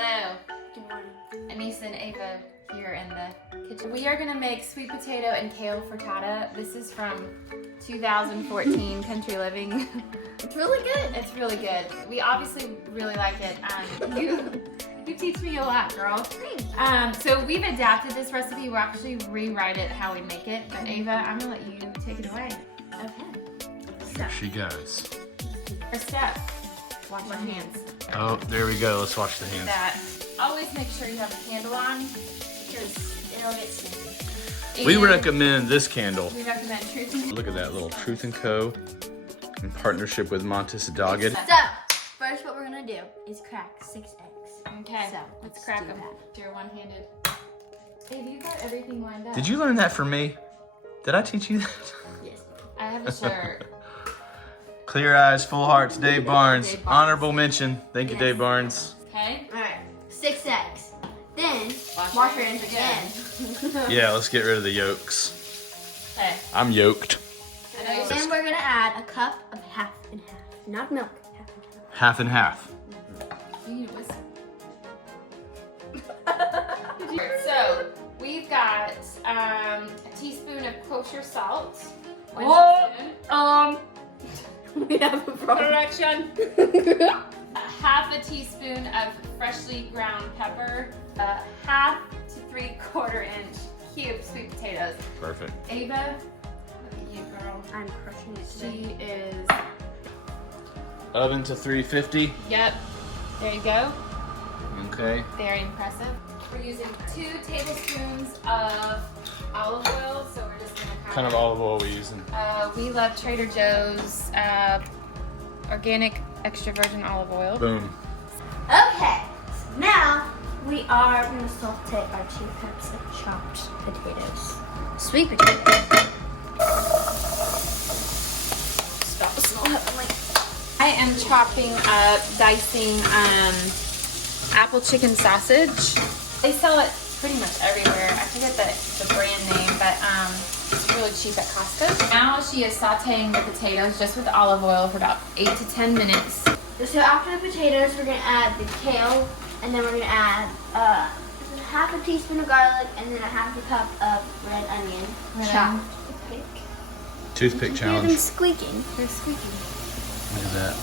Hello. Good morning. Anisa and Ava here in the kitchen. We are gonna make sweet potato and kale frittata. This is from 2014 Country Living. It's really good. It's really good. We obviously really like it. You teach me a lot, girl. So we've adapted this recipe. We'll actually rewrite it how we make it. But Ava, I'm gonna let you take it away. Okay. Here she goes. First step, wash your hands. Oh, there we go. Let's wash the hands. That. Always make sure you have a candle on because it'll get stinky. We recommend this candle. We recommend Truth and Co. Look at that little Truth and Co. in partnership with Montes Dogged. So, first what we're gonna do is crack 6 eggs. Okay, so let's crack them. You're one-handed. Ava, you got everything lined up. Did you learn that from me? Did I teach you that? Yes. I have a shirt. Clear eyes, full hearts, Dave Barnes. Honorable mention. Thank you, Dave Barnes. Okay. All right, 6 eggs. Then wash your hands again. Yeah, let's get rid of the yolks. Okay. I'm yoked. Then we're gonna add a cup of half and half, not milk. Half and half. You need a whisk. So we've got a teaspoon of kosher salt. One teaspoon. We have a problem. Correction. Half a teaspoon of freshly ground pepper. Half to 3/4 inch cubed sweet potatoes. Perfect. Ava, look at you, girl. I'm crushing it today. She is. Oven to 350. Yep. There you go. Okay. Very impressive. We're using 2 tablespoons of olive oil, so we're just gonna What kind of olive oil are we using? we love Trader Joe's organic extra virgin olive oil. Boom. Okay, so now we are gonna saute our 2 cups of chopped potatoes. Sweet potatoes. Stop the smell heavenly. I am chopping up, dicing apple chicken sausage. They sell it pretty much everywhere. I forget the brand name, but it's really cheap at Costco. Now she is sauteing the potatoes just with olive oil for about 8 to 10 minutes. So after the potatoes, we're gonna add the kale, and then we're gonna add half a teaspoon of garlic, and then a half a cup of red onion chopped. Toothpick Hear them challenge. squeaking. They're squeaky. Look at that.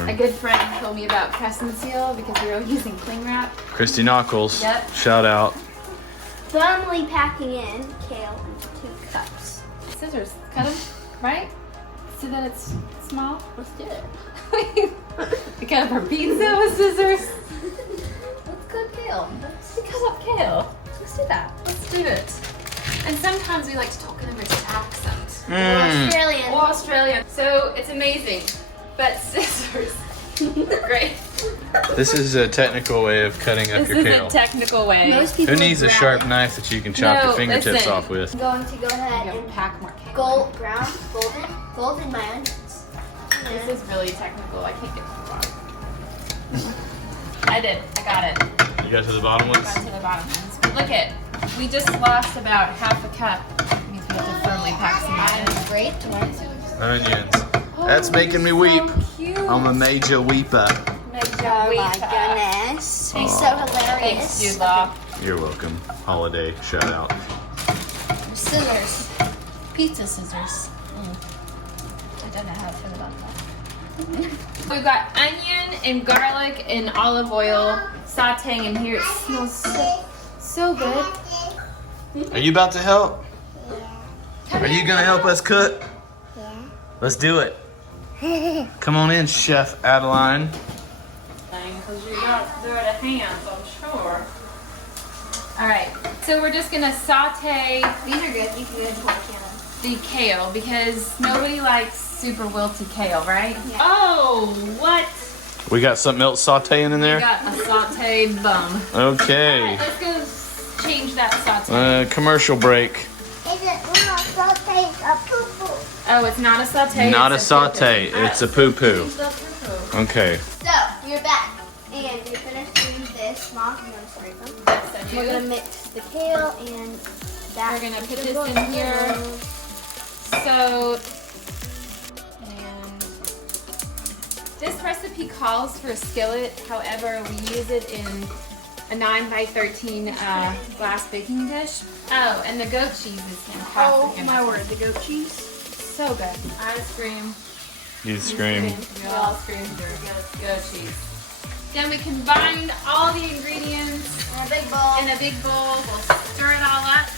A good friend told me about press and seal because we were using cling wrap. Christy Knuckles. Yep. Shout out. Firmly packing in kale into 2 cups. Scissors, cut them, right? So that it's small. Let's do it. We cut up our pizza with scissors. Let's cook kale. Let's cut up kale. Let's do that. Let's do it. And sometimes we like to talk in a British accent. Australian. Or Australian. So it's amazing. But scissors, they're great. This is a technical way of cutting up your This kale. is a technical way. Most people Who needs a grab sharp it. knife that you can chop your No, fingertips listen. off with? I'm going to go ahead Go and pack more kale. golden my onions. This is really technical. I can't get to the bottom. I did. I got it. You got to the bottom ones? Got to the bottom ones. Look it. We just lost about half a cup. It means we have to firmly pack some onions. Great. Onions. That's making me weep. So cute. I'm a major weeper. Oh my goodness. He's so hilarious. Thanks, Jude Law. You're welcome. Holiday shout out. Scissors. Pizza scissors. I don't know how to feel about that. We've got onion and garlic and olive oil sauteing in here. It smells so good. Are you about to help? Are you gonna help us cook? Yeah. Let's do it. Come on in, Chef Adeline. Because you got dirty hands, I'm sure. All right, so we're just gonna saute These are good. You can go into one the kale because nobody likes super wilted kale, right? Yeah. Oh, what? We got something else sauteing in We there? got a sauteed bum. Okay. All right, let's go change that saute. Commercial break. Is it not sauteed a poo-poo? Oh, it's not a saute. Not a it's saute, poo-poo. it's a poo-poo. Change the poo-poo. Okay. So, we're back. And we're finished doing this. Mom, you want to scrape them? Yes, I We're do. going to mix the kale and that. We're gonna put this in here. So, and This recipe calls for a skillet, however, we use it in a 9x13 glass baking dish. Oh, and the goat cheese is fantastic. Oh my word, the goat cheese. So good. I scream. You scream. We all scream for goat cheese. Then we combine all the ingredients In a big bowl. in a big bowl. We'll stir it all up,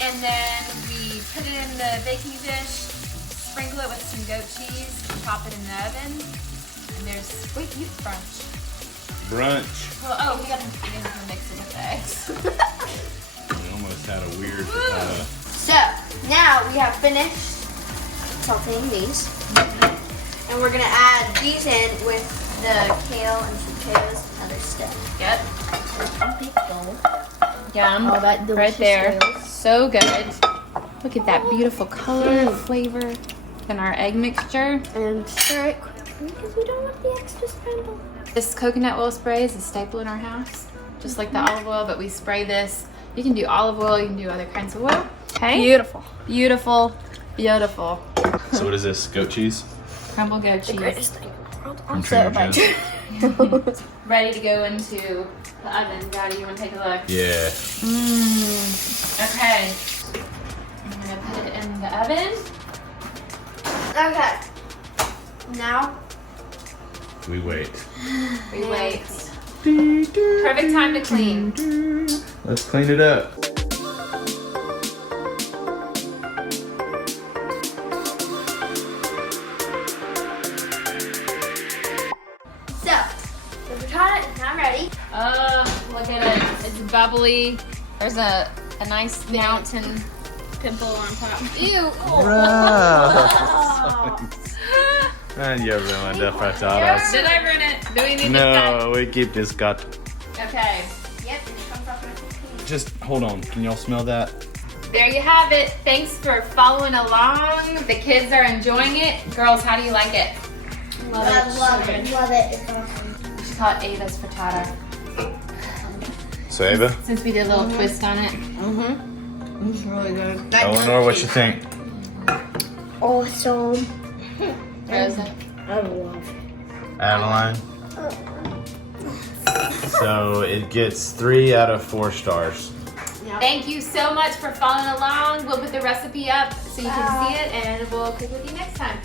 and then we put it in the baking dish, sprinkle it with some goat cheese, pop it in the oven, and there's brunch. Brunch. Well, oh, we got to mix it with eggs. We almost had a weird frittata. So, now we have finished sauteing these. And we're going to add these in with the kale and some potatoes and other stuff. Yep. Big bowl. Yum. All that Right delicious there. kale. So good. Look at that beautiful color, flavor, and our egg mixture. And stir it quickly because we don't want the eggs to scramble. This coconut oil spray is a staple in our house, just like the olive oil, but we spray this. You can do olive oil, you can do other kinds of oil. Okay? Beautiful. Beautiful, beautiful. So what is this? Goat cheese? Crumbled goat The cheese. greatest thing in the world. From Trader Joe's. Ready to go into the oven. Daddy, you want to take a look? Yeah. Okay. I'm going to put it in the oven. Okay. Now, We wait. We wait. Perfect time to clean. Let's clean it up. so, the frittata is now ready. Look at it. It's bubbly. There's a nice mountain pimple on top. Ew. And you ruined the frittatas. Did I ruin it? Do we need this No, we keep this cut. back? Okay. Yep, and it comes off in a 15. Just hold on. Can y'all smell that? There you have it. Thanks for following along. The kids are enjoying it. Girls, how do you like it? Love it. Love it. It's awesome. We should call it Ava's frittata. So Ava, Since we did a little twist on it. Mm-hmm. It's really good. Eleanor, what you think? Awesome. Rosa. I love it. Adeline. So it gets 3 out of 4 stars. Thank you so much for following along. We'll put the recipe up so you can see it, and we'll cook with you next time.